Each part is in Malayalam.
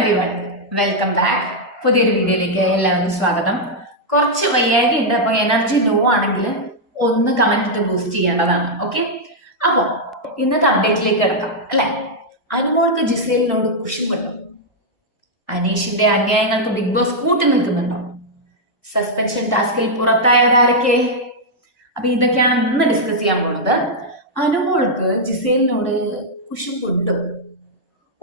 എവ്രി വൺ വെൽക്കം ബാക്ക് പുതിയൊരു വീഡിയോയിലേക്ക് എല്ലാവർക്കും സ്വാഗതം. കുറച്ച് വയ്യായ്ക ഉണ്ട് അപ്പൊ എനർജി ലോ ആണെങ്കിൽ ഒന്ന് കമന്റ് ഇട്ട് ബൂസ്റ്റ് ചെയ്യേണ്ടതാണ് ഓക്കെ അപ്പോ ഇന്നത്തെ അപ്ഡേറ്റിലേക്ക് കിടക്കാം അല്ലെ? അനുമോൾക്ക് ജിസേലിനോട് കുശുമുണ്ടോ അനീഷിന്റെ അന്യായങ്ങൾക്ക് ബിഗ് ബോസ് കൂട്ടി നിൽക്കുന്നുണ്ടോ? സസ്പെൻഷൻ ടാസ്കിൽ പുറത്തായവരാരൊക്കെ അപ്പൊ ഇതൊക്കെയാണ് ഇന്ന് ഡിസ്കസ് ചെയ്യാൻ പോകുന്നത്. അനുമോൾക്ക് ജിസേലിനോട് കുശുമ്പുണ്ടോ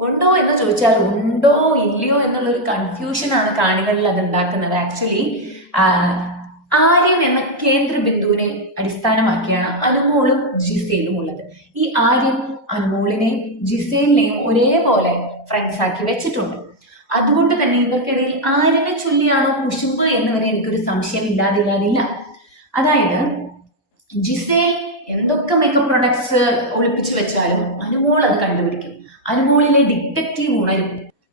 ഉണ്ടോ എന്ന് ചോദിച്ചാൽ ഉണ്ടോ ഇല്ലയോ എന്നുള്ളൊരു കൺഫ്യൂഷനാണ് കാണികളിൽ അത് ഉണ്ടാക്കുന്നത്. ആക്ച്വലി ആര്യൻ എന്ന കേന്ദ്ര ബിന്ദുവിനെ അടിസ്ഥാനമാക്കിയാണ് അനുമോളും ജിസേലും ഉള്ളത്. ഈ ആര്യൻ അനുമോളിനെയും ജിസേലിനെയും ഒരേപോലെ ഫ്രണ്ട്സ് ആക്കി വെച്ചിട്ടുണ്ട്. അതുകൊണ്ട് തന്നെ ഇവർക്കിടയിൽ ആര്യനെ ചൊല്ലിയാണോ കുശുമ്പ് എന്ന് വരെ എനിക്കൊരു സംശയം ഇല്ലാതില്ലാതില്ല അതായത് ജിസേൽ എന്തൊക്കെ മേക്കപ്പ് പ്രൊഡക്ട്സ് ഒളിപ്പിച്ചു വെച്ചാലും അനുമോൾ അത് കണ്ടുപിടിക്കും. അനുമോളിലെ ഡിറ്റക്റ്റീവ് ഉണരും.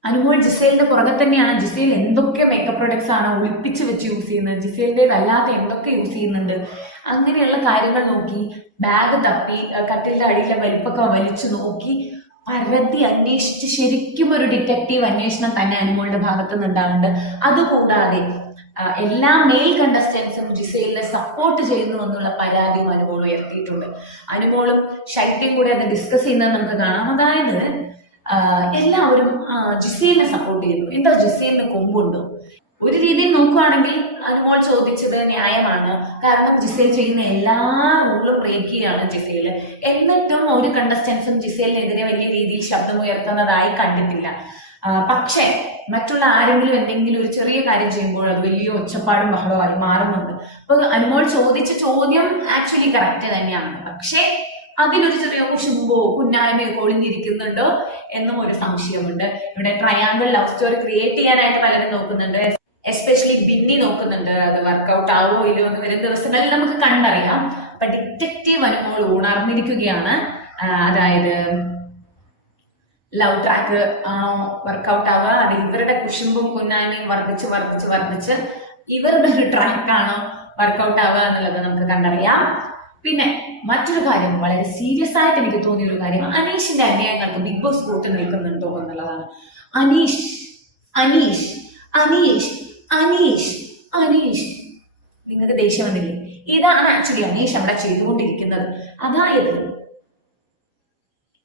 അനുമോൾ ജിസേലിന്റെ പുറകെ തന്നെയാണ് ജിസേൽ എന്തൊക്കെ മേക്കപ്പ് പ്രൊഡക്ട്സ് ആണ് ഒളിപ്പിച്ച് വെച്ച് യൂസ് ചെയ്യുന്നത് ജിസേലിന്റെതല്ലാത്ത എന്തൊക്കെ യൂസ് ചെയ്യുന്നുണ്ട്? അങ്ങനെയുള്ള കാര്യങ്ങൾ നോക്കി ബാഗ് തപ്പി കട്ടിലിന്റെ അടിയിലെ വലിപ്പൊക്കെ വലിച്ചു നോക്കി പരതി അന്വേഷിച്ച് ശരിക്കും ഒരു ഡിറ്റക്റ്റീവ് അന്വേഷണം തന്നെ അനുമോളുടെ ഭാഗത്തു നിന്നുണ്ടാവുന്നുണ്ട് അതുകൂടാതെ എല്ലാ മെയിൽ കണ്ടസ്റ്റൻസും ജിസേലിനെ സപ്പോർട്ട് ചെയ്യുന്നു എന്നുള്ള പരാതിയും അനുമോൾ ഉയർത്തിയിട്ടുണ്ട്. അനുമോളും ശൈത്യം കൂടെ അത് ഡിസ്കസ് ചെയ്യുന്നത് നമുക്ക് കാണാം അതായത് എല്ലാവരും ജിസീലിനെ സപ്പോർട്ട് ചെയ്യുന്നു. എന്താ ജിസീലിന് കൊമ്പുണ്ടോ? ഒരു രീതിയിൽ നോക്കുകയാണെങ്കിൽ അനുമോൾ ചോദിച്ചത് ന്യായമാണ്. കാരണം ജിസേൽ ചെയ്യുന്ന എല്ലാ റൂളും ബ്രേക്ക് ചെയ്യാണ് ജിസേൽ എന്നിട്ടും ഒരു കണ്ടസ്റ്റൻസും ജിസേലിനെതിരെ വലിയ രീതിയിൽ ശബ്ദം ഉയർത്തുന്നതായി കണ്ടിട്ടില്ല പക്ഷേ മറ്റുള്ള ആരെങ്കിലും എന്തെങ്കിലും ഒരു ചെറിയ കാര്യം ചെയ്യുമ്പോൾ അത് വലിയ ഒച്ചപ്പാടും ബഹളമായി മാറുന്നുണ്ട്. അപ്പൊ അനുമോൾ ചോദിച്ച ചോദ്യം ആക്ച്വലി കറക്റ്റ് തന്നെയാണ്. പക്ഷേ അതിലൊരു ചെറിയ കുശുമ്പോ കുഞ്ഞായ്മയോ ഒളിഞ്ഞിരിക്കുന്നുണ്ടോ എന്നും ഒരു സംശയമുണ്ട്. ഇവിടെ ട്രയാങ്കിൾ ലവ് സ്റ്റോറി ക്രിയേറ്റ് ചെയ്യാനായിട്ട് പലരും നോക്കുന്നുണ്ട്. എസ്പെഷ്യലി ബിന്നി നോക്കുന്നുണ്ട്. അത് വർക്കൗട്ട് ആവോ ഇല്ലയോ എന്ന് വരും ദിവസങ്ങളിൽ നമുക്ക് കണ്ടറിയാം. അപ്പൊ ഡിറ്റക്റ്റീവ് അനുഭവങ്ങൾ ഉണർന്നിരിക്കുകയാണ്. അതായത് ലവ് ട്രാക്ക് വർക്കൗട്ട് ആവുക. അത് ഇവരുടെ കുശുമ്പും കുന്നായ്മയും വർദ്ധിച്ച് വർദ്ധിച്ച് വർദ്ധിച്ച് ഇവരുടെ ഒരു ട്രാക്കാണോ വർക്കൗട്ട് ആവുക എന്നുള്ളത് നമുക്ക് കണ്ടറിയാം. പിന്നെ മറ്റൊരു കാര്യം വളരെ സീരിയസ് ആയിട്ട് എനിക്ക് തോന്നിയ ഒരു കാര്യം അനീഷിന്റെ അന്യായങ്ങൾക്ക് ബിഗ് ബോസ് കൂട്ടി നിൽക്കുന്നുണ്ടോ എന്നുള്ളതാണ്. അനീഷ് അനീഷ് അനീഷ് അനീഷ് അനീഷ്. നിങ്ങൾക്ക് ദേഷ്യം വന്നില്ലേ? ഇതാണ് ആക്ച്വലി അനീഷ് അവിടെ ചെയ്തുകൊണ്ടിരിക്കുന്നത്. അതായത്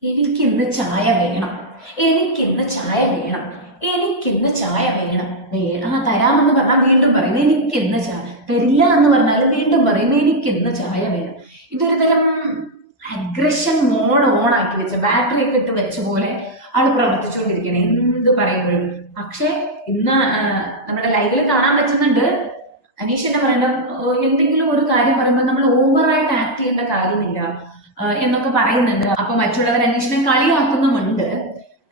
എനിക്കിന്ന് ചായ വേണം. എനിക്കിന്ന് ചായ വേണം. എനിക്കിന്ന് ചായ വേണം. ആ തരാമെന്ന് പറഞ്ഞാൽ വീണ്ടും പറയും. എനിക്കിന്ന് ചായ തരില്ല എന്ന് പറഞ്ഞാൽ വീണ്ടും പറയും. എനിക്കിന്ന് ചായ വേണം. ഇതൊരു തരം അഗ്രഷൻ മോഡ് ഓൺ ആക്കി വെച്ച ബാറ്ററി ഒക്കെ ഇട്ട് വെച്ച പോലെ ആൾ പ്രവർത്തിച്ചുകൊണ്ടിരിക്കണേ എന്ത് പറയുമ്പോഴും. പക്ഷേ ഇന്ന് നമ്മുടെ ലൈവിൽ കാണാൻ പറ്റുന്നുണ്ട്. അനീഷ് എന്നെ പറയണ്ട എന്തെങ്കിലും ഒരു കാര്യം പറയുമ്പോൾ നമ്മൾ ഓവറായിട്ട് ആക്ട് ചെയ്യേണ്ട കാര്യമില്ല എന്നൊക്കെ പറയുന്നുണ്ട്. അപ്പൊ മറ്റുള്ളവർ അനീഷിനെ കളിയാക്കുന്നുമുണ്ട്.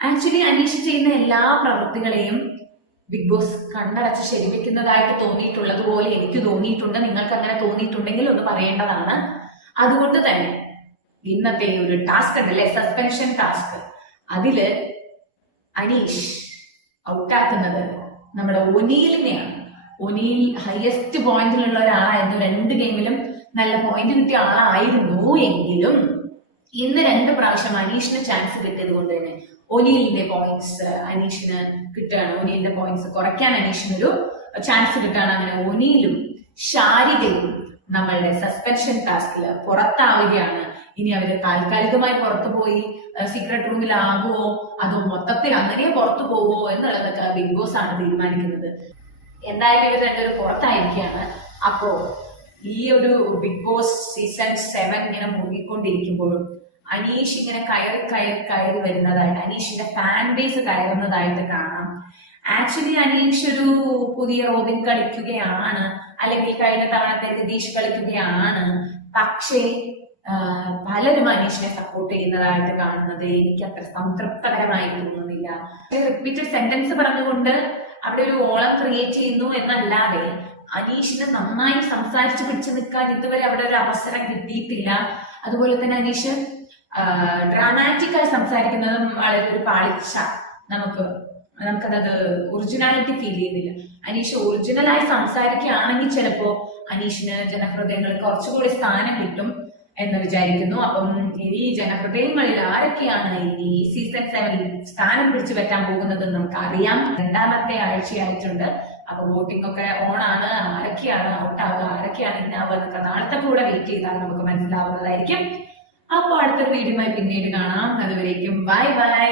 ആക്ച്വലി അനീഷ് ചെയ്യുന്ന എല്ലാ പ്രവൃത്തികളെയും ബിഗ് ബോസ് കണ്ണടച്ച് ശരിവെക്കുന്നതായിട്ട് തോന്നിയിട്ടുള്ളത് പോലെ എനിക്ക് തോന്നിയിട്ടുണ്ട്. നിങ്ങൾക്ക് അങ്ങനെ തോന്നിയിട്ടുണ്ടെങ്കിൽ ഒന്ന് പറയേണ്ടതാണ്. അതുകൊണ്ട് തന്നെ ഇന്നത്തെ ഈ ഒരു ടാസ്ക് ഉണ്ടല്ലേ? സസ്പെൻഷൻ ടാസ്ക് അതിൽ അനീഷ് ഔട്ടാക്കുന്നത് നമ്മുടെ ഒനീലിനെയാണ്. ഒനീൽ ഹയസ്റ്റ് പോയിന്റിലുള്ള ഒരാളായിരുന്നു രണ്ട് ഗെയിമിലും നല്ല പോയിന്റ് കിട്ടിയ ആളായിരുന്നു എങ്കിലും ഇന്ന് രണ്ട് പ്രാവശ്യം അനീഷിന് ചാൻസ് കിട്ടിയത് കൊണ്ട് തന്നെ ഒനീലിന്റെ പോയിന്റ്സ് അനീഷിന് കിട്ടുകയാണ്. ഒനീലിന്റെ പോയിന്റ്സ് കുറയ്ക്കാൻ അനീഷിനൊരു ചാൻസ് കിട്ടുകയാണ്. അങ്ങനെ ഒനീലും ഷാരികയും നമ്മളുടെ സസ്പെൻഷൻ ടാസ്കിൽ പുറത്താവുകയാണ്. ഇനി അവർ താൽക്കാലികമായി പുറത്തു പോയി സീക്രട്ട് റൂമിലാകുമോ അതോ മൊത്തത്തിൽ അങ്ങനെ പുറത്തു പോവോ എന്നുള്ളതൊക്കെ ബിഗ് ബോസ് ആണ് തീരുമാനിക്കുന്നത്. എന്തായാലും ഇവർ രണ്ടുപേരും പുറത്തായിരിക്കുകയാണ്. അപ്പോ ഈ ഒരു ബിഗ് ബോസ് സീസൺ സെവൻ ഇങ്ങനെ മുങ്ങിക്കൊണ്ടിരിക്കുമ്പോഴും അനീഷ് ഇങ്ങനെ കയറി കയറി കയറി വരുന്നതായിട്ട് അനീഷിന്റെ ഫാൻ ബേസ് കയറുന്നതായിട്ട് കാണാം. ആക്ച്വലി അനീഷ് ഒരു പുതിയ റോബിൻ കളിക്കുകയാണ്. അല്ലെങ്കിൽ കഴിഞ്ഞ തവണത്തെ രതീഷ് കളിക്കുകയാണ്. പക്ഷേ പലരും അനീഷിനെ സപ്പോർട്ട് ചെയ്യുന്നതായിട്ട് കാണുന്നത് എനിക്ക് അത്ര സംതൃപ്തകരമായി തോന്നുന്നില്ല. റിപ്പീറ്റഡ് സെന്റൻസ് പറഞ്ഞുകൊണ്ട് അവിടെ ഒരു ഓളം ക്രിയേറ്റ് ചെയ്യുന്നു എന്നല്ലാതെ അനീഷിനെ നന്നായി സംസാരിച്ച് പിടിച്ചു നിൽക്കാൻ ഇതുവരെ അവിടെ ഒരു അവസരം കിട്ടിയിട്ടില്ല. അതുപോലെ തന്നെ അനീഷ് ഡ്രാമാറ്റിക്കായി സംസാരിക്കുന്നതും വളരെ ഒരു പാളിച്ച നമുക്ക് നമുക്കത് ഒറിജിനാലിറ്റി ഫീൽ ചെയ്യുന്നില്ല. അനീഷ് ഒറിജിനലായി സംസാരിക്കുകയാണെങ്കിൽ ചിലപ്പോ അനീഷിന് ജനഹൃദയങ്ങളിൽ കുറച്ചുകൂടി സ്ഥാനം കിട്ടും എന്ന് വിചാരിക്കുന്നു. അപ്പം ഇനി ജനഹൃദയങ്ങളിൽ ആരൊക്കെയാണ് ഈ സീസൺ സെവനിൽ സ്ഥാനം പിടിച്ചു പറ്റാൻ പോകുന്നത് നമുക്ക് അറിയാം രണ്ടാമത്തെ ആഴ്ചയായിട്ടുണ്ട്. അപ്പൊ വോട്ടിംഗ് ഒക്കെ ഓണാണ് ആരൊക്കെയാണ് ഔട്ടാവുക ആരൊക്കെയാണ് ഇന്നാവുക എന്നൊക്കെ നാളത്തെ കൂടെ വെയിറ്റ് ചെയ്താൽ നമുക്ക് മനസ്സിലാവുന്നതായിരിക്കും. അപ്പോൾ അടുത്തൊരു വീഡിയോയുമായി പിന്നീട് കാണാം. അതുവരേക്കും ബൈ ബൈ